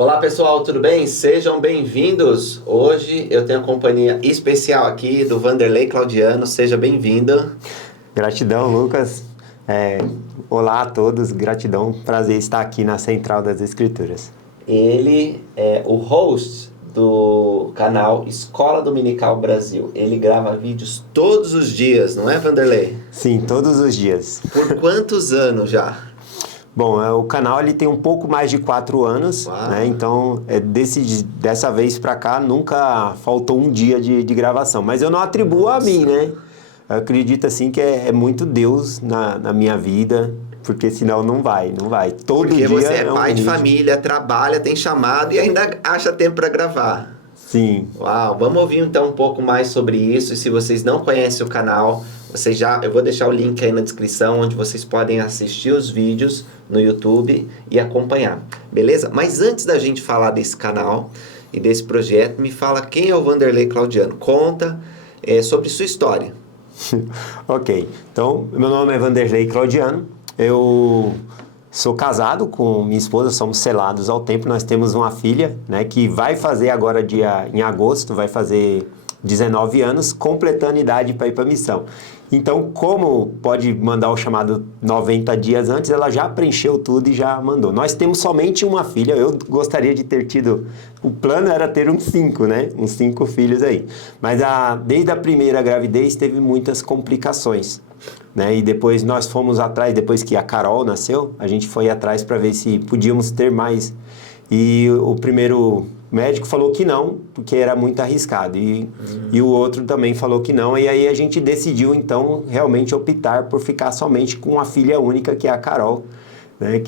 Olá pessoal, tudo bem? Sejam bem-vindos. Hoje eu tenho a companhia especial aqui do Vanderlei Claudiano. Seja bem-vindo. Gratidão, Lucas. Olá a todos, gratidão, prazer estar aqui na Central das Escrituras. Ele é o host do canal Escola Dominical Brasil. Ele grava vídeos todos os dias, não é, Vanderlei? Sim, todos os dias. Por quantos anos já? Bom, o canal ele tem um pouco mais de 4 anos, né? Então dessa vez para cá nunca faltou um dia de gravação. Mas eu não atribuo a mim, né? Eu acredito assim que é muito Deus na minha vida, porque senão não vai. Todo porque dia você é pai de vídeo. família, trabalha, tem chamado e ainda acha tempo para gravar. Sim. Uau, vamos ouvir então um pouco mais sobre isso. E se vocês não conhecem o canal, eu vou deixar o link aí na descrição, onde vocês podem assistir os vídeos no YouTube e acompanhar, beleza? Mas antes da gente falar desse canal e desse projeto, me fala quem é o Vanderlei Claudiano. Conta sobre sua história. Ok, então meu nome é Vanderlei Claudiano, eu sou casado com minha esposa, somos selados ao tempo, nós temos uma filha, né, que vai fazer agora em agosto, vai fazer 19 anos, completando idade para ir para a missão. Então, como pode mandar o chamado 90 dias antes, ela já preencheu tudo e já mandou. Nós temos somente uma filha, eu gostaria de ter tido, o plano era ter uns 5, né? Uns 5 filhos aí. Mas desde a primeira gravidez teve muitas complicações, né? E depois nós fomos atrás, depois que a Carol nasceu, a gente foi atrás para ver se podíamos ter mais. E o primeiro médico falou que não, porque era muito arriscado. E o outro também falou que não. E aí a gente decidiu, então, realmente optar por ficar somente com a filha única, que é a Carol, né?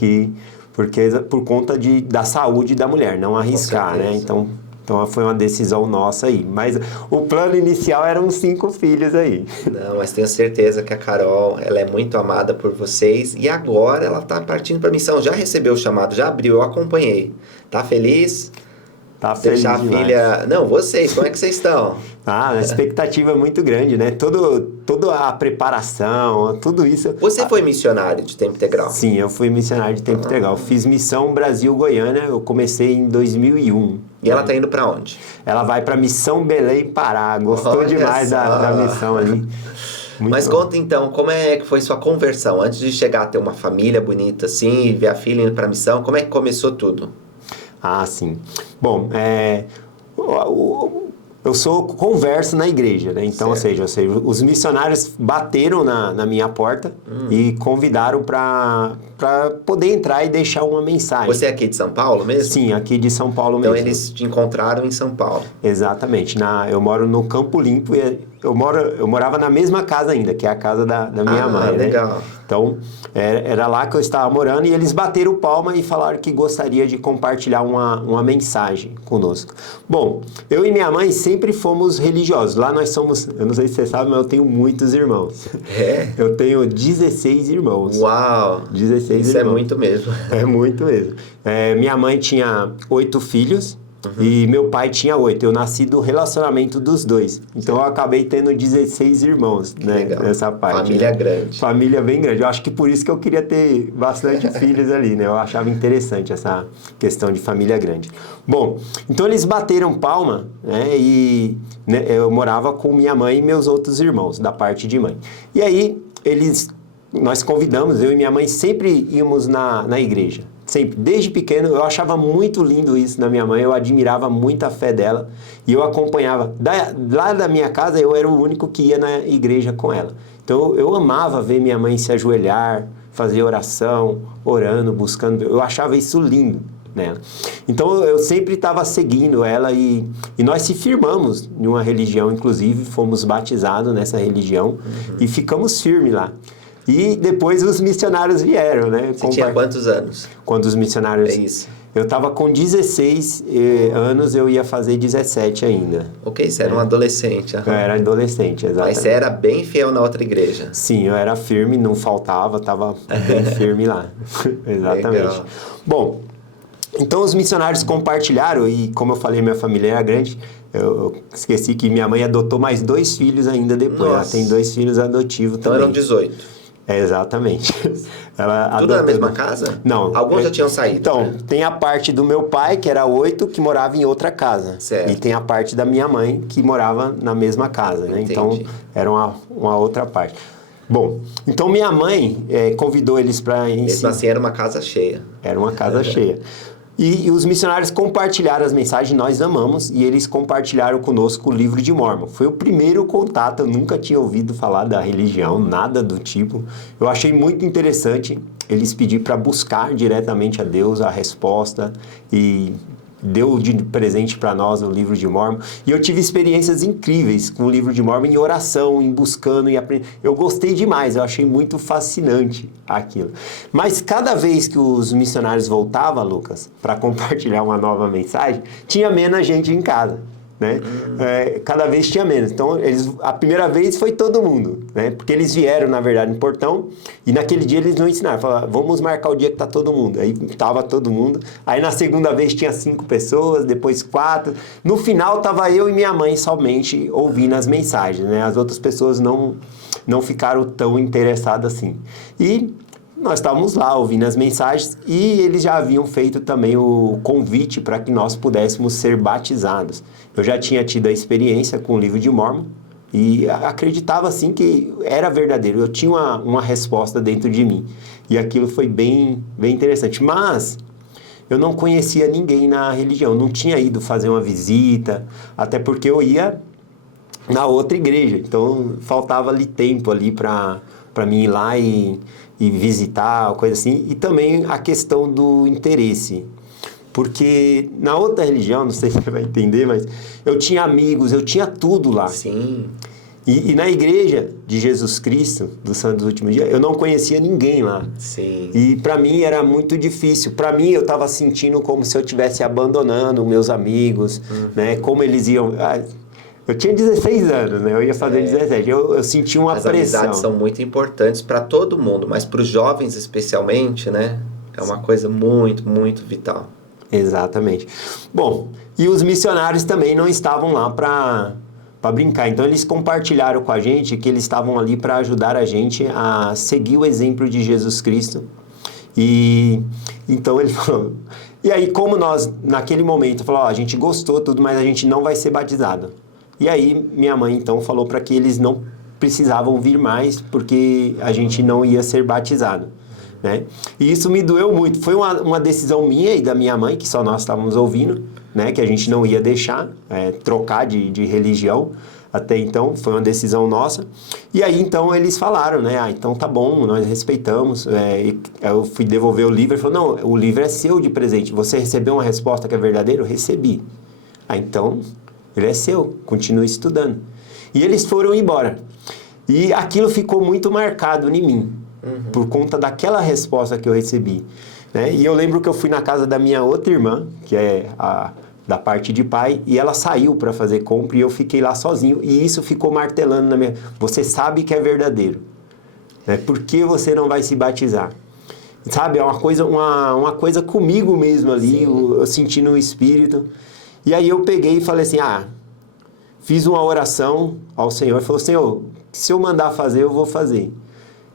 Porque por conta da saúde da mulher, não arriscar, né? Então foi uma decisão nossa aí. Mas o plano inicial eram 5 filhos aí. Não, mas tenho certeza que a Carol, ela é muito amada por vocês. E agora ela tá partindo para a missão. Já recebeu o chamado, já abriu, eu acompanhei. Tá feliz? Tá feliz deixar a demais. filha... Não, vocês, como é que vocês estão? A expectativa é muito grande, né? Toda a preparação, tudo isso... Você foi missionário de tempo integral? Sim, eu fui missionário de tempo integral. Fiz missão Brasil-Goiânia, eu comecei em 2001. E ela tá indo para onde? Ela vai para Missão Belém, Pará. Gostou Olha demais só. da missão ali. Mas bom. conta então, como é que foi sua conversão? Antes de chegar a ter uma família bonita assim, e ver a filha indo para missão, como é que começou tudo? Ah, sim. Bom, eu sou converso na igreja, né? Então, ou seja, os missionários bateram na minha porta e convidaram para poder entrar e deixar uma mensagem. Você é aqui de São Paulo mesmo? Sim, aqui de São Paulo mesmo. Então eles te encontraram em São Paulo. Exatamente. Eu moro no Campo Limpo e eu morava na mesma casa ainda, que é a casa da minha mãe, né? Legal. Então, era lá que eu estava morando e eles bateram palma e falaram que gostaria de compartilhar uma mensagem conosco. Bom, eu e minha mãe sempre fomos religiosos. Lá nós somos, eu não sei se você sabe, mas eu tenho muitos irmãos. É? Eu tenho 16 irmãos. Uau! 16 Isso irmãos. é muito mesmo. É muito mesmo. Minha mãe tinha 8 filhos. E meu pai tinha 8, eu nasci do relacionamento dos dois. Então eu acabei tendo 16 irmãos, né? Legal. Nessa parte. Família grande. Família bem grande. Eu acho que por isso que eu queria ter bastante filhos ali, né? Eu achava interessante essa questão de família grande. Bom, então eles bateram palma, né? E né, eu morava com minha mãe e meus outros irmãos, da parte de mãe. E aí nós convidamos, eu e minha mãe sempre íamos na igreja. Sempre, desde pequeno, eu achava muito lindo isso na minha mãe, eu admirava muito a fé dela e eu acompanhava. Lá da minha casa, eu era o único que ia na igreja com ela. Então, eu amava ver minha mãe se ajoelhar, fazer oração, orando, buscando. Eu achava isso lindo nela. Então, eu sempre estava seguindo ela e nós se firmamos em uma religião, inclusive, fomos batizados nessa religião e ficamos firmes lá. E depois os missionários vieram, né? Você tinha quantos anos? Quando os missionários... É isso. Eu estava com 16 anos, eu ia fazer 17 ainda. Ok, você era um adolescente. Eu era adolescente, exatamente. Mas você era bem fiel na outra igreja. Sim, eu era firme, não faltava, estava bem firme lá. Exatamente. Legal. Bom, então os missionários compartilharam, e como eu falei, minha família era grande, eu esqueci que minha mãe adotou mais 2 filhos ainda depois. Nossa. Ela tem 2 filhos adotivos então também. eram 18. Exatamente. Ela Tudo na mesma casa? Não. Alguns já tinham saído. Então, né? tem a parte do meu pai, que era 8, que morava em outra casa. Certo. E tem a parte da minha mãe, que morava na mesma casa, né? Entendi. Então, era uma outra parte. Bom, então minha mãe convidou eles para Mesmo assim, era uma casa cheia. Era uma casa cheia. E os missionários compartilharam as mensagens, nós amamos, e eles compartilharam conosco o livro de Mórmon. Foi o primeiro contato, eu nunca tinha ouvido falar da religião, nada do tipo. Eu achei muito interessante eles pedir para buscar diretamente a Deus a resposta e deu de presente para nós o livro de Mórmon. E eu tive experiências incríveis com o livro de Mórmon em oração, em buscando e aprendendo. Eu gostei demais, eu achei muito fascinante aquilo. Mas cada vez que os missionários voltavam, Lucas, para compartilhar uma nova mensagem, tinha menos gente em casa. Né? Cada vez tinha menos. Então, a primeira vez foi todo mundo, né? Porque eles vieram, na verdade, no portão e naquele dia eles não ensinaram. Falaram, vamos marcar o dia que tá todo mundo. Aí tava todo mundo. Aí na segunda vez tinha 5 pessoas, depois 4. No final tava eu e minha mãe somente ouvindo as mensagens, né? As outras pessoas não ficaram tão interessadas assim. E nós estávamos lá ouvindo as mensagens e eles já haviam feito também o convite para que nós pudéssemos ser batizados. Eu já tinha tido a experiência com o livro de Mórmon e acreditava assim que era verdadeiro. Eu tinha uma resposta dentro de mim e aquilo foi bem interessante. Mas eu não conhecia ninguém na religião, não tinha ido fazer uma visita, até porque eu ia na outra igreja. Então faltava ali tempo ali para mim ir lá e visitar, coisa assim, e também a questão do interesse. Porque na outra religião, não sei se você vai entender, mas eu tinha amigos, eu tinha tudo lá. Sim. E na igreja de Jesus Cristo, do Santo dos Últimos Dias, eu não conhecia ninguém lá. Sim. E para mim era muito difícil. Para mim eu estava sentindo como se eu estivesse abandonando meus amigos, né? Como eles iam... Eu tinha 16 anos, né? Eu ia fazer 17. Eu senti uma pressão. As amizades são muito importantes para todo mundo, mas para os jovens especialmente, né? É uma coisa muito, muito vital. Exatamente. Bom, e os missionários também não estavam lá para brincar. Então eles compartilharam com a gente que eles estavam ali para ajudar a gente a seguir o exemplo de Jesus Cristo. E então ele falou... E aí, como nós, naquele momento, falou, a gente gostou tudo, mas a gente não vai ser batizado. E aí, minha mãe, então, falou para que eles não precisavam vir mais, porque a gente não ia ser batizado, né? E isso me doeu muito. Foi uma decisão minha e da minha mãe, que só nós estávamos ouvindo, né? Que a gente não ia deixar trocar de religião. Até então, foi uma decisão nossa. E aí, então, eles falaram, né? Então tá bom, nós respeitamos. Eu fui devolver o livro. Ele falou, não, o livro é seu de presente. Você recebeu uma resposta que é verdadeira? Eu recebi. Então... ele é seu, continue estudando. E eles foram embora. E aquilo ficou muito marcado em mim, por conta daquela resposta que eu recebi. Né? E eu lembro que eu fui na casa da minha outra irmã, que é da parte de pai, e ela saiu para fazer compra e eu fiquei lá sozinho. E isso ficou martelando na minha... Você sabe que é verdadeiro. Né? Por que você não vai se batizar? Sabe, é uma coisa comigo mesmo ali, eu senti no espírito... E aí eu peguei e falei assim, fiz uma oração ao Senhor, e falou, Senhor, se eu mandar fazer, eu vou fazer.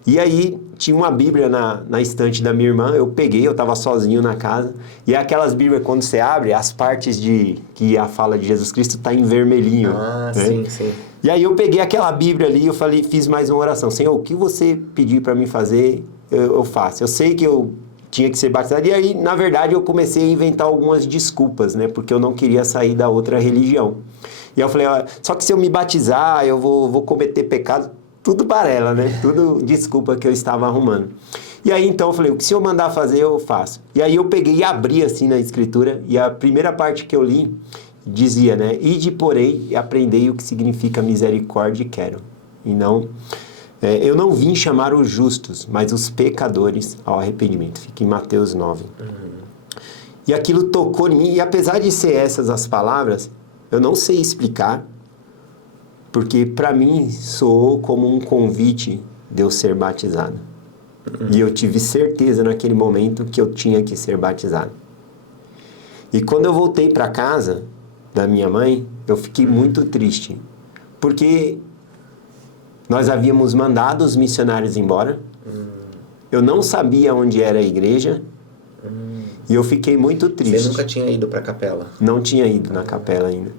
E aí tinha uma Bíblia na estante da minha irmã, eu peguei, eu estava sozinho na casa, e aquelas Bíblias, quando você abre, as partes que a fala de Jesus Cristo está em vermelhinho. Ah, né? sim, sim. E aí eu peguei aquela Bíblia ali, eu falei, fiz mais uma oração, Senhor, o que você pedir para mim fazer, eu faço. Eu sei que eu tinha que ser batizado. E aí, na verdade, eu comecei a inventar algumas desculpas, né? Porque eu não queria sair da outra religião. E eu falei, só que se eu me batizar, eu vou cometer pecado. Tudo balela, né? Tudo desculpa que eu estava arrumando. E aí, então, eu falei, o que se eu mandar fazer, eu faço. E aí eu peguei e abri, assim, na Escritura. E a primeira parte que eu li dizia, né? Ide, porém, e aprendei o que significa misericórdia e quero. E não... eu não vim chamar os justos, mas os pecadores ao arrependimento. Fica em Mateus 9. E aquilo tocou em mim. E apesar de ser essas as palavras, eu não sei explicar, porque para mim soou como um convite de eu ser batizado. E eu tive certeza naquele momento que eu tinha que ser batizado. E quando eu voltei para casa da minha mãe, eu fiquei muito triste, porque... nós havíamos mandado os missionários embora, Eu não sabia onde era a igreja e eu fiquei muito triste. Você nunca tinha ido para a capela? Não tinha ido na capela ainda.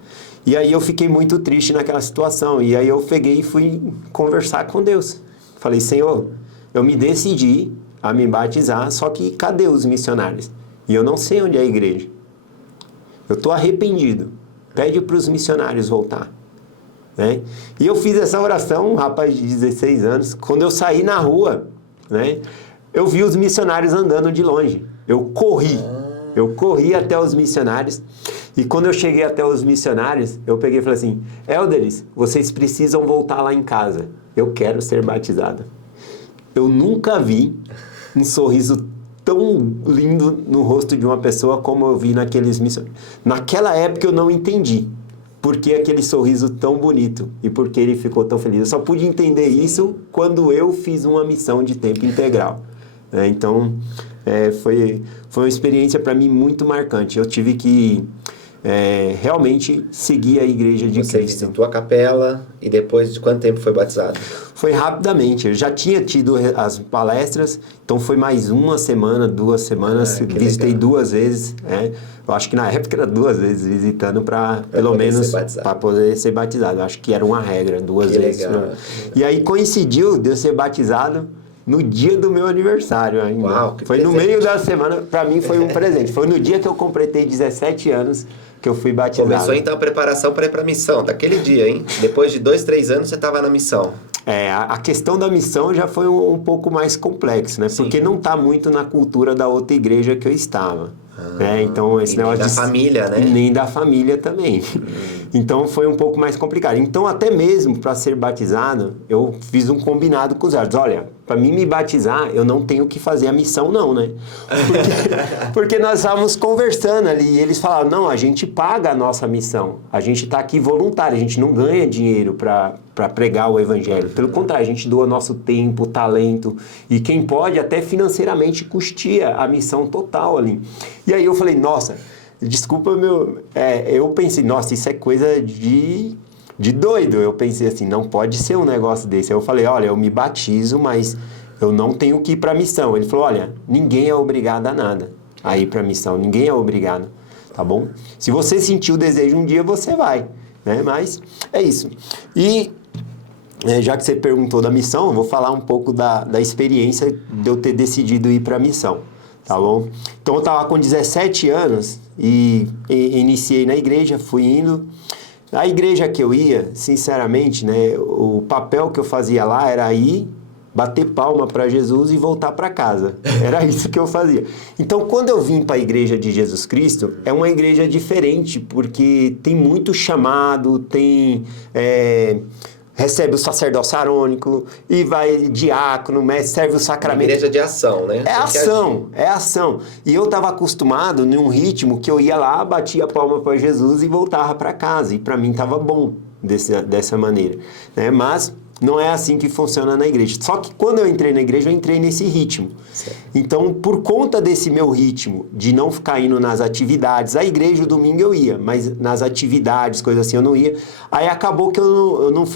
E aí eu fiquei muito triste naquela situação. E aí eu peguei e fui conversar com Deus. Falei, Senhor, eu me decidi a me batizar, só que cadê os missionários? E eu não sei onde é a igreja. Eu estou arrependido. Pede para os missionários voltar. Né? E eu fiz essa oração, um rapaz de 16 anos. Quando eu saí na rua, né, eu vi os missionários andando de longe. Eu corri até os missionários. E quando eu cheguei até os missionários, eu peguei e falei assim, Élderes, vocês precisam voltar lá em casa. Eu quero ser batizado. Eu nunca vi um sorriso tão lindo no rosto de uma pessoa como eu vi naqueles missionários. Naquela época eu não entendi por que aquele sorriso tão bonito e por que ele ficou tão feliz. Eu só pude entender isso quando eu fiz uma missão de tempo integral. Então, foi uma experiência para mim muito marcante. Eu tive que realmente seguir a Igreja de Cristo. Você visitou a capela e depois de quanto tempo foi batizado? Foi rapidamente. Eu já tinha tido as palestras, então foi mais uma semana, 2 semanas. Visitei legal. 2 vezes. Eu acho que na época era 2 vezes visitando para pelo menos para poder ser batizado. Eu acho que era uma regra, 2 vezes. Legal. E aí coincidiu de eu ser batizado no dia do meu aniversário ainda. Uau, que foi presente. No meio da semana, para mim foi um presente. Foi no dia que eu completei 17 anos que eu fui batizado. Começou então a preparação para ir para a missão, daquele dia, hein? Depois de 2, 3 anos você estava na missão. A questão da missão já foi um pouco mais complexo, né? Sim. Porque não está muito na cultura da outra igreja que eu estava. Então, esse negócio nem da família, né? Nem da família também. Então, foi um pouco mais complicado. Então, até mesmo para ser batizado, eu fiz um combinado com os árbitros. Olha, para mim me batizar, eu não tenho que fazer a missão não, né? Porque nós estávamos conversando ali e eles falaram, não, a gente paga a nossa missão. A gente está aqui voluntário, a gente não ganha dinheiro para pregar o evangelho. Pelo contrário, a gente doa nosso tempo, talento e quem pode até financeiramente custeia a missão total ali. E aí eu falei, nossa, desculpa eu pensei, nossa, isso é coisa de doido. Eu pensei assim, não pode ser um negócio desse. Aí eu falei, olha, eu me batizo, mas eu não tenho que ir para a missão. Ele falou, olha, ninguém é obrigado a nada a ir para a missão, ninguém é obrigado, tá bom? Se você sentir o desejo um dia, você vai, né? Mas é isso. E já que você perguntou da missão, eu vou falar um pouco da experiência de eu ter decidido ir para a missão, tá bom? Então eu estava com 17 anos e iniciei na igreja, fui indo. A igreja que eu ia, sinceramente, né, o papel que eu fazia lá era ir, bater palma para Jesus e voltar para casa. Era isso que eu fazia. Então, quando eu vim para a igreja de Jesus Cristo, é uma igreja diferente, porque tem muito chamado, recebe o sacerdócio arônico e vai diácono, serve o sacramento. Igreja de ação, né? É ação. E eu estava acostumado num ritmo que eu ia lá, batia a palma para Jesus e voltava para casa. E para mim estava bom dessa maneira, né? Mas não é assim que funciona na igreja. Só que quando eu entrei na igreja, eu entrei nesse ritmo. Certo. Então, por conta desse meu ritmo, de não ficar indo nas atividades, a igreja, o domingo eu ia, mas nas atividades, coisas assim, eu não ia. Aí acabou que eu não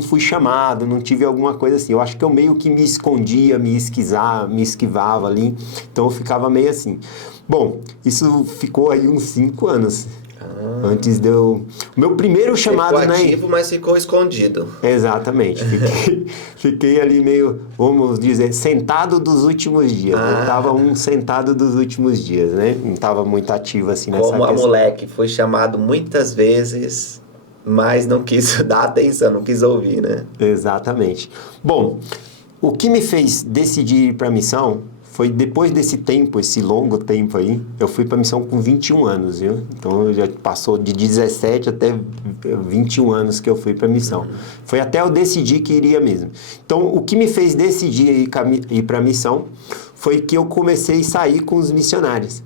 fui chamado, não tive alguma coisa assim. Eu acho que eu meio que me escondia, me esquivava ali. Então, eu ficava meio assim. Bom, isso ficou aí uns 5 anos. Antes de eu... O meu primeiro chamado... Ficou ativo, mas ficou escondido. Exatamente. Fiquei ali meio, vamos dizer, sentado dos últimos dias. Eu estava sentado dos últimos dias, né? Não estava muito ativo assim nessa questão. Como a moleque foi chamado muitas vezes, mas não quis dar atenção, não quis ouvir, né? Exatamente. Bom, o que me fez decidir ir para a missão... Foi depois desse tempo, esse longo tempo aí, eu fui para a missão com 21 anos, viu? Então, já passou de 17 até 21 anos que eu fui para a missão. Foi até eu decidir que iria mesmo. Então, o que me fez decidir ir para a missão foi que eu comecei a sair com os missionários.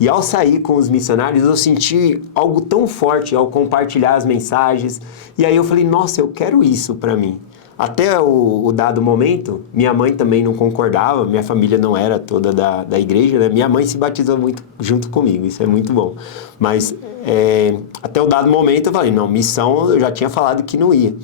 E ao sair com os missionários, eu senti algo tão forte ao compartilhar as mensagens. E aí eu falei, nossa, eu quero isso para mim. Até o dado momento, minha mãe também não concordava, minha família não era toda da igreja, né? Minha mãe se batizou muito junto comigo, isso é muito bom. Mas até o dado momento eu falei, não, missão eu já tinha falado que não ia.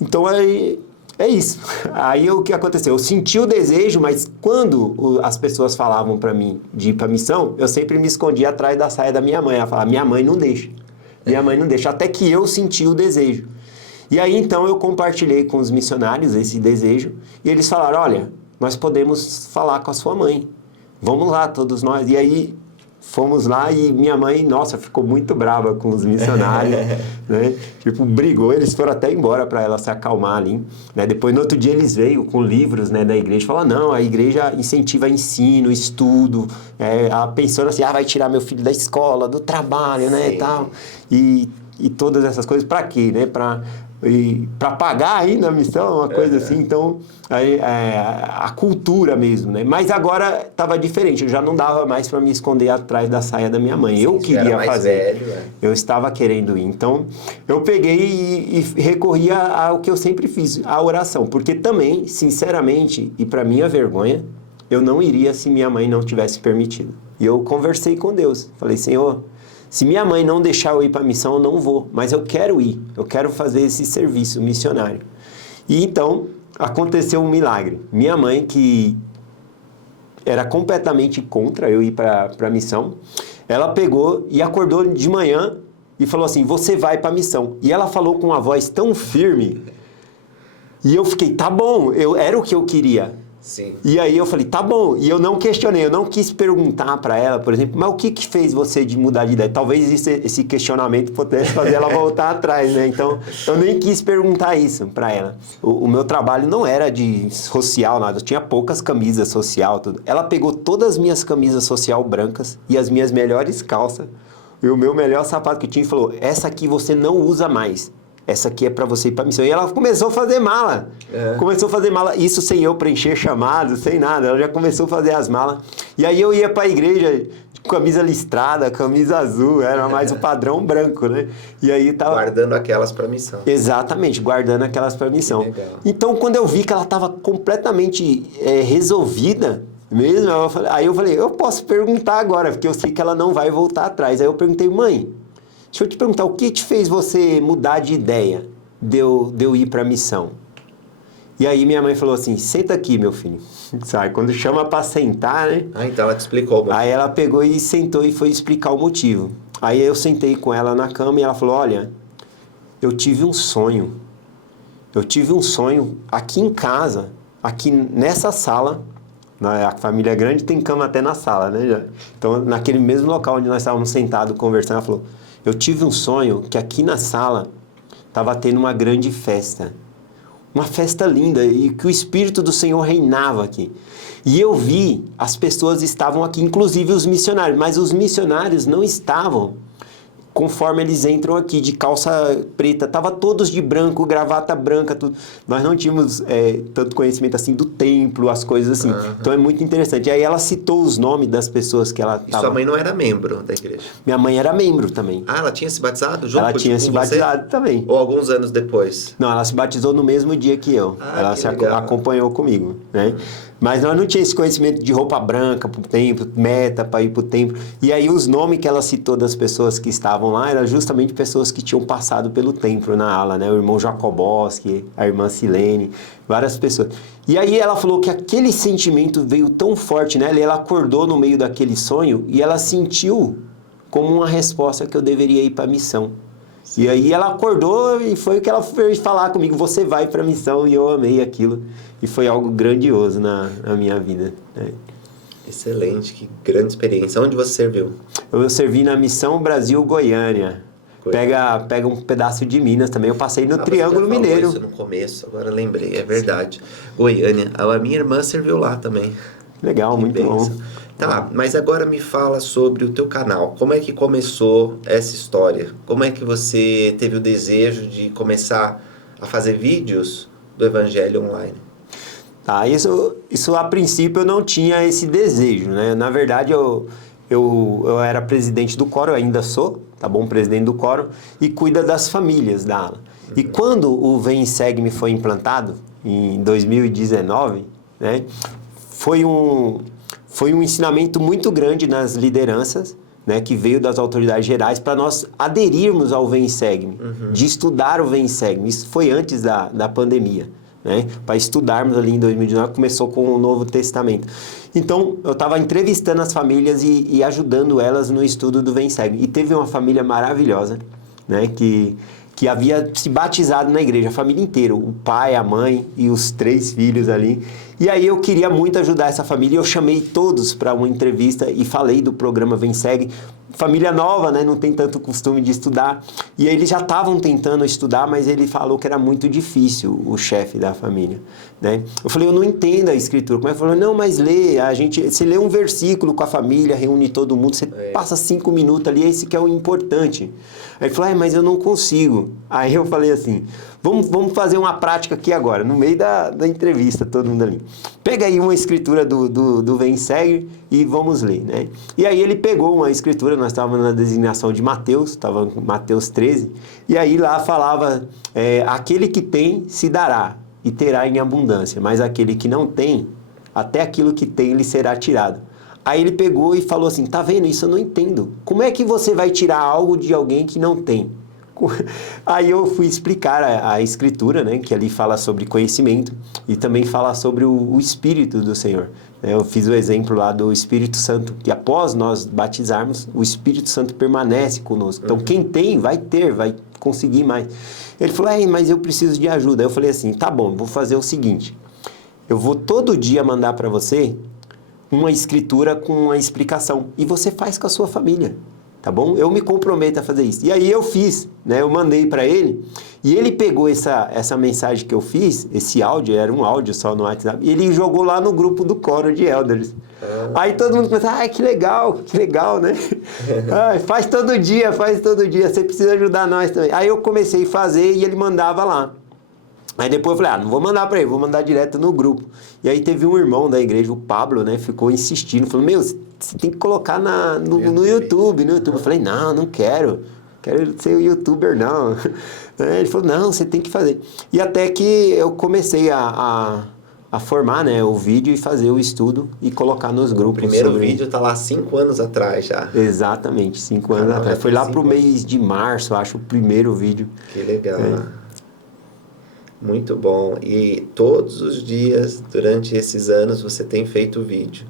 Então aí É isso. Aí o que aconteceu? Eu senti o desejo, mas quando as pessoas falavam para mim de ir para missão, eu sempre me escondia atrás da saia da minha mãe. Ela falava, minha mãe não deixa. Minha mãe não deixa. Até que eu senti o desejo. E aí então eu compartilhei com os missionários esse desejo. E eles falaram, olha, nós podemos falar com a sua mãe. Vamos lá, todos nós. E aí fomos lá e minha mãe, nossa, ficou muito brava com os missionários, né? Tipo, brigou, eles foram até embora para ela se acalmar ali, né? Depois, no outro dia, eles veio com livros, né, da igreja, falaram, não, a igreja incentiva ensino, estudo, pensando assim, vai tirar meu filho da escola, do trabalho, né, e tal. E todas essas coisas, para quê, né? Para pagar ainda a missão, uma coisa assim, então a cultura mesmo, né? Mas agora estava diferente, eu já não dava mais para me esconder atrás da saia da minha mãe. Sim, eu queria fazer, velho, eu estava querendo ir. Então eu peguei e recorri ao que eu sempre fiz, a oração, porque também, sinceramente, e para minha vergonha, eu não iria se minha mãe não tivesse permitido. E eu conversei com Deus, falei, Senhor, se minha mãe não deixar eu ir para a missão, eu não vou. Mas eu quero ir. Eu quero fazer esse serviço missionário. E então, aconteceu um milagre. Minha mãe, que era completamente contra eu ir para a missão, ela pegou e acordou de manhã e falou assim, você vai para a missão. E ela falou com uma voz tão firme. E eu fiquei, tá bom, era o que eu queria. Sim. E aí eu falei, tá bom. E eu não questionei, eu não quis perguntar para ela, por exemplo, mas o que fez você de mudar de ideia? Talvez esse questionamento pudesse fazer ela voltar atrás, né? Então, eu nem quis perguntar isso para ela. O meu trabalho não era de social, nada. Eu tinha poucas camisas social, tudo. Ela pegou todas as minhas camisas social brancas e as minhas melhores calças e o meu melhor sapato que eu tinha e falou, essa aqui você não usa mais. Essa aqui é para você ir para missão. E ela começou a fazer mala. Começou a fazer mala. Isso sem eu preencher chamado, sem nada. Ela já começou a fazer as malas. E aí eu ia para a igreja com camisa listrada, camisa azul. Era mais o padrão branco, né? E aí tava... Guardando aquelas para missão. Exatamente, guardando aquelas para missão. Então, quando eu vi que ela estava completamente resolvida mesmo, aí eu falei, eu posso perguntar agora, porque eu sei que ela não vai voltar atrás. Aí eu perguntei, mãe, deixa eu te perguntar, o que te fez você mudar de ideia de eu ir para a missão? E aí minha mãe falou assim, senta aqui, meu filho. Sabe, quando chama para sentar, né? Então ela te explicou. Aí ela pegou e sentou e foi explicar o motivo. Aí eu sentei com ela na cama e ela falou, olha, eu tive um sonho. Eu tive um sonho aqui em casa, aqui nessa sala. A família grande tem cama até na sala, né? Então, naquele mesmo local onde nós estávamos sentados conversando, ela falou, eu tive um sonho que aqui na sala estava tendo uma grande festa. Uma festa linda e que o Espírito do Senhor reinava aqui. E eu vi, as pessoas estavam aqui, inclusive os missionários, mas os missionários não estavam conforme eles entram aqui, de calça preta. Tava todos de branco, gravata branca, tudo. Nós não tínhamos tanto conhecimento assim do templo, as coisas assim. Então é muito interessante. E aí ela citou os nomes das pessoas que ela E sua mãe não era membro da igreja? Minha mãe era membro também. Ah, ela tinha se batizado junto Ela tinha se batizado também. Ou alguns anos depois? Não, ela se batizou no mesmo dia que eu. Ela se acompanhou comigo, né? Mas nós não tínhamos esse conhecimento de roupa branca pro templo, meta para ir pro templo. E aí os nomes que ela citou das pessoas que estavam lá eram justamente pessoas que tinham passado pelo templo na ala, né? O irmão Jacoboski, a irmã Silene, várias pessoas. E aí ela falou que aquele sentimento veio tão forte nela, e ela acordou no meio daquele sonho e ela sentiu como uma resposta que eu deveria ir para a missão. Sim. E aí ela acordou e foi o que ela fez falar comigo, você vai para a missão, e eu amei aquilo. E foi algo grandioso na minha vida. Né? Excelente, que grande experiência. Onde você serviu? Eu servi na Missão Brasil Goiânia. Pega um pedaço de Minas também. Eu passei no Triângulo Mineiro. Isso no começo, agora lembrei, é verdade. Goiânia. A minha irmã serviu lá também. Legal, que muito bom. Tá, mas agora me fala sobre o teu canal. Como é que começou essa história? Como é que você teve o desejo de começar a fazer vídeos do Evangelho online? Tá, isso a princípio eu não tinha esse desejo, né? Na verdade, eu era presidente do Coro, eu ainda sou, tá bom? Presidente do Coro, e cuida das famílias da ala. E quando o Vem e Segue-me foi implantado, em 2019, né? Foi um ensinamento muito grande nas lideranças, né? Que veio das autoridades gerais para nós aderirmos ao Vem e Segue-me, de estudar o Vem e Segue-me. Isso foi antes da pandemia. né? Para estudarmos ali em 2019, começou com o Novo Testamento. Então, eu estava entrevistando as famílias e ajudando elas no estudo do Vem Segue. E teve uma família maravilhosa, né? Que havia se batizado na igreja, a família inteira, o pai, a mãe e os 3 filhos ali. E aí eu queria muito ajudar essa família, eu chamei todos para uma entrevista e falei do programa Vem Segue. Família nova, né? Não tem tanto costume de estudar. E aí eles já estavam tentando estudar, mas ele falou que era muito difícil, o chefe da família, né? Eu falei, eu não entendo a escritura. Como é que falou? Não, mas você lê um versículo com a família, reúne todo mundo, você passa 5 minutos ali, esse que é o importante. Aí ele falou, mas eu não consigo. Aí eu falei assim, vamos fazer uma prática aqui agora, no meio da entrevista, todo mundo ali. Pega aí uma escritura do Vem Segue e vamos ler, né? E aí ele pegou uma escritura, nós estávamos na designação de Mateus, estava Mateus 13, e aí lá falava, aquele que tem se dará e terá em abundância, mas aquele que não tem, até aquilo que tem lhe será tirado. Aí ele pegou e falou assim, tá vendo, isso eu não entendo. Como é que você vai tirar algo de alguém que não tem? Aí eu fui explicar a escritura, né, que ali fala sobre conhecimento e também fala sobre o Espírito do Senhor. Eu fiz o exemplo lá do Espírito Santo, que após nós batizarmos, o Espírito Santo permanece conosco. Então quem tem, vai ter, vai conseguir mais. Ele falou, mas eu preciso de ajuda. Eu falei assim, tá bom, vou fazer o seguinte, eu vou todo dia mandar para você uma escritura com uma explicação e você faz com a sua família. Tá bom? Eu me comprometo a fazer isso. E aí eu fiz, né? Eu mandei para ele e ele pegou essa mensagem que eu fiz, esse áudio, era um áudio só no WhatsApp, e ele jogou lá no grupo do coro de elders. Aí todo mundo pensa, que legal, né? Faz todo dia, você precisa ajudar nós também. Aí eu comecei a fazer e ele mandava lá. Aí depois eu falei, não vou mandar para ele, vou mandar direto no grupo. E aí teve um irmão da igreja, o Pablo, né, ficou insistindo, falou, você tem que colocar no YouTube. Eu falei, não quero ser youtuber não. Ele falou, não, você tem que fazer. E até que eu comecei a formar, né, o vídeo e fazer o estudo e colocar nos grupos. O primeiro vídeo tá lá 5 anos atrás já. Exatamente, 5 anos atrás. Foi lá pro mês de março, acho, o primeiro vídeo. Que legal. Muito bom. E todos os dias, durante esses anos, você tem feito vídeo.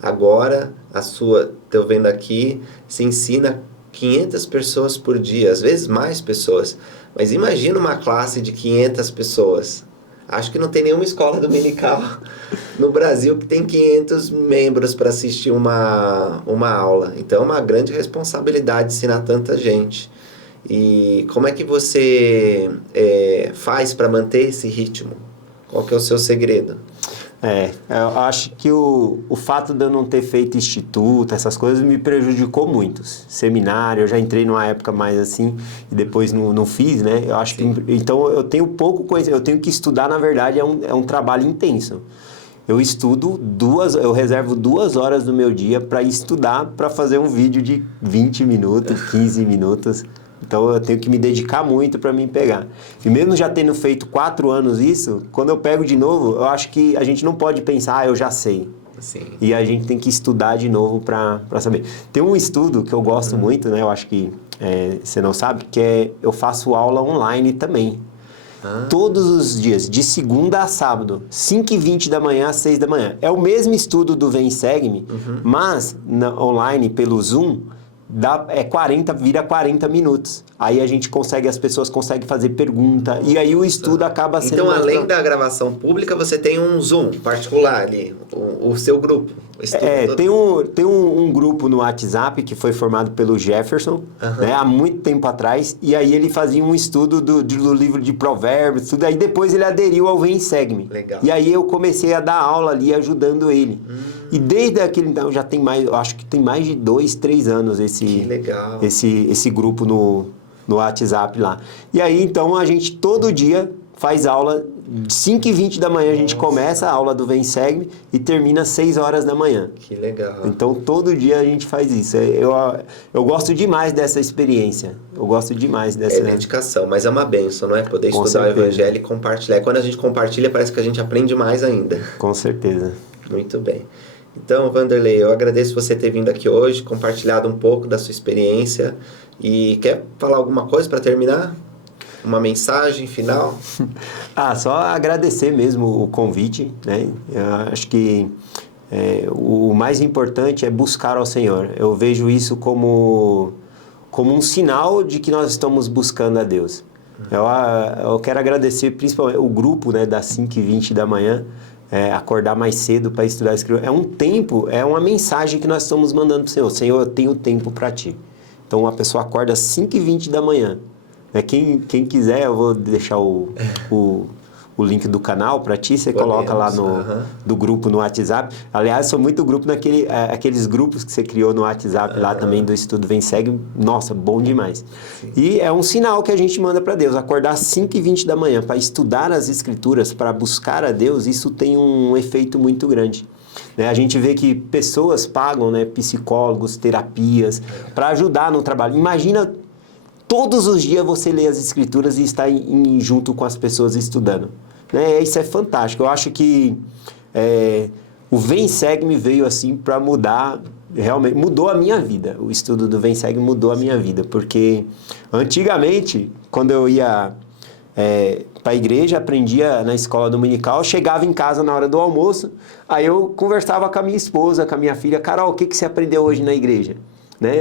Agora, estou vendo aqui, se ensina 500 pessoas por dia, às vezes mais pessoas. Mas imagina uma classe de 500 pessoas. Acho que não tem nenhuma escola dominical no Brasil que tem 500 membros para assistir uma aula. Então, é uma grande responsabilidade ensinar tanta gente. E como é que você faz para manter esse ritmo? Qual que é o seu segredo? Eu acho que o fato de eu não ter feito instituto, essas coisas, me prejudicou muito. Seminário, eu já entrei numa época mais assim, e depois não fiz, né? Eu acho que, então eu tenho pouco conhecimento, eu tenho que estudar, na verdade, é um trabalho intenso. Eu estudo eu reservo 2 horas do meu dia para estudar, para fazer um vídeo de 20 minutos, 15 minutos. Então eu tenho que me dedicar muito para mim pegar. E mesmo já tendo feito 4 anos isso, quando eu pego de novo, eu acho que a gente não pode pensar, eu já sei. Sim. E a gente tem que estudar de novo para saber. Tem um estudo que eu gosto muito, né? Eu acho que você não sabe, que eu faço aula online também. Todos os dias, de segunda a sábado, 5h20 da manhã às 6 da manhã. É o mesmo estudo do Vem Segue-me, mas online pelo Zoom, vira 40 minutos. Aí as pessoas conseguem fazer pergunta, e aí o estudo acaba sendo... Então, além da gravação pública, você tem um Zoom particular ali, o seu grupo. Tem um grupo no WhatsApp que foi formado pelo Jefferson, né, há muito tempo atrás, e aí ele fazia um estudo do livro de Provérbios, tudo, aí depois ele aderiu ao Vem Segue-me. Legal. E aí eu comecei a dar aula ali, ajudando ele. E desde aquele então, já tem eu acho que tem mais de 2, 3 anos esse grupo no WhatsApp lá. E aí, então, a gente todo dia faz aula, 5h20 da manhã a gente começa a aula do Vem Segue-me e termina às 6 horas da manhã. Que legal. Então, todo dia a gente faz isso. Eu gosto demais dessa experiência. Eu gosto demais dessa... É dedicação, mas é uma bênção, não é? Poder estudar o Evangelho e compartilhar. Quando a gente compartilha, parece que a gente aprende mais ainda. Com certeza. Muito bem. Então, Wanderley, eu agradeço você ter vindo aqui hoje, compartilhado um pouco da sua experiência. E quer falar alguma coisa para terminar? Uma mensagem final? Só agradecer mesmo o convite, né? Eu acho que o mais importante é buscar ao Senhor. Eu vejo isso como um sinal de que nós estamos buscando a Deus. Eu quero agradecer principalmente o grupo, né, das 5h20 da manhã, acordar mais cedo para estudar a Escritura. É um tempo, é uma mensagem que nós estamos mandando para o Senhor. Senhor, eu tenho tempo para Ti. Então, uma pessoa acorda às 5h20 da manhã. Quem quiser, eu vou deixar o link do canal para ti, você coloca lá do grupo no WhatsApp. Aliás, sou muito grupo aqueles grupos que você criou no WhatsApp lá também do Estudo Vem Segue. Nossa, bom demais. Sim. E é um sinal que a gente manda para Deus. Acordar às 5h20 da manhã para estudar as Escrituras, para buscar a Deus, isso tem um efeito muito grande. A gente vê que pessoas pagam, né, psicólogos, terapias, para ajudar no trabalho. Imagina todos os dias você ler as Escrituras e estar junto com as pessoas estudando. Isso é fantástico. Eu acho que o Vem Segue-me veio assim para mudar, realmente mudou a minha vida. O estudo do Vem Segue mudou a minha vida, porque antigamente, quando eu ia para a igreja, aprendia na escola dominical, chegava em casa na hora do almoço, aí eu conversava com a minha esposa, com a minha filha: Carol, o que você aprendeu hoje na igreja?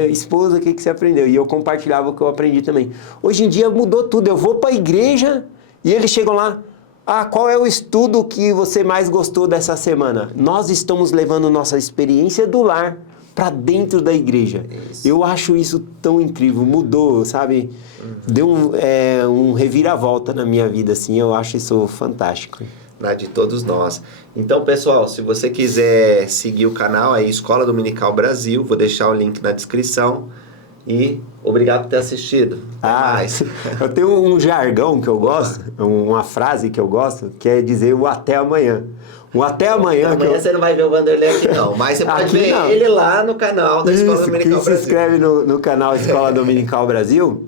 Esposa, o que você aprendeu? E eu compartilhava o que eu aprendi também. Hoje em dia mudou tudo. Eu vou para a igreja e eles chegam lá: qual é o estudo que você mais gostou dessa semana? Nós estamos levando nossa experiência do lar para dentro da igreja. Isso. Eu acho isso tão incrível. Mudou, sabe? Deu um reviravolta na minha vida, assim. Eu acho isso fantástico. De todos nós. Então, pessoal, se você quiser seguir o canal aí, Escola Dominical Brasil, vou deixar o link na descrição. E obrigado por ter assistido. Até mais. Eu tenho um jargão que eu gosto, uma frase que eu gosto, que é dizer o até amanhã. O até amanhã... Amanhã você não vai ver o Vanderlei aqui não, mas você pode ver ele lá no canal da Escola Dominical Brasil. Quem se inscreve no canal Escola Dominical Brasil,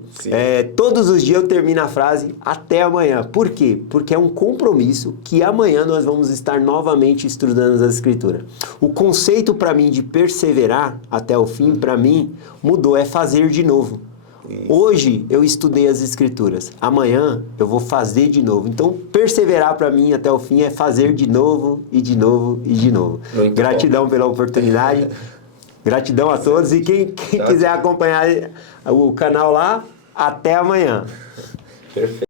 todos os dias eu termino a frase até amanhã. Por quê? Porque é um compromisso que amanhã nós vamos estar novamente estudando as Escrituras. O conceito para mim de perseverar até o fim, para mim, mudou, é fazer de novo. Hoje eu estudei as Escrituras, amanhã eu vou fazer de novo. Então, perseverar para mim até o fim é fazer de novo e de novo e de novo. Muito Gratidão pela oportunidade, gratidão a todos. E quem quiser acompanhar o canal lá, até amanhã. Perfeito.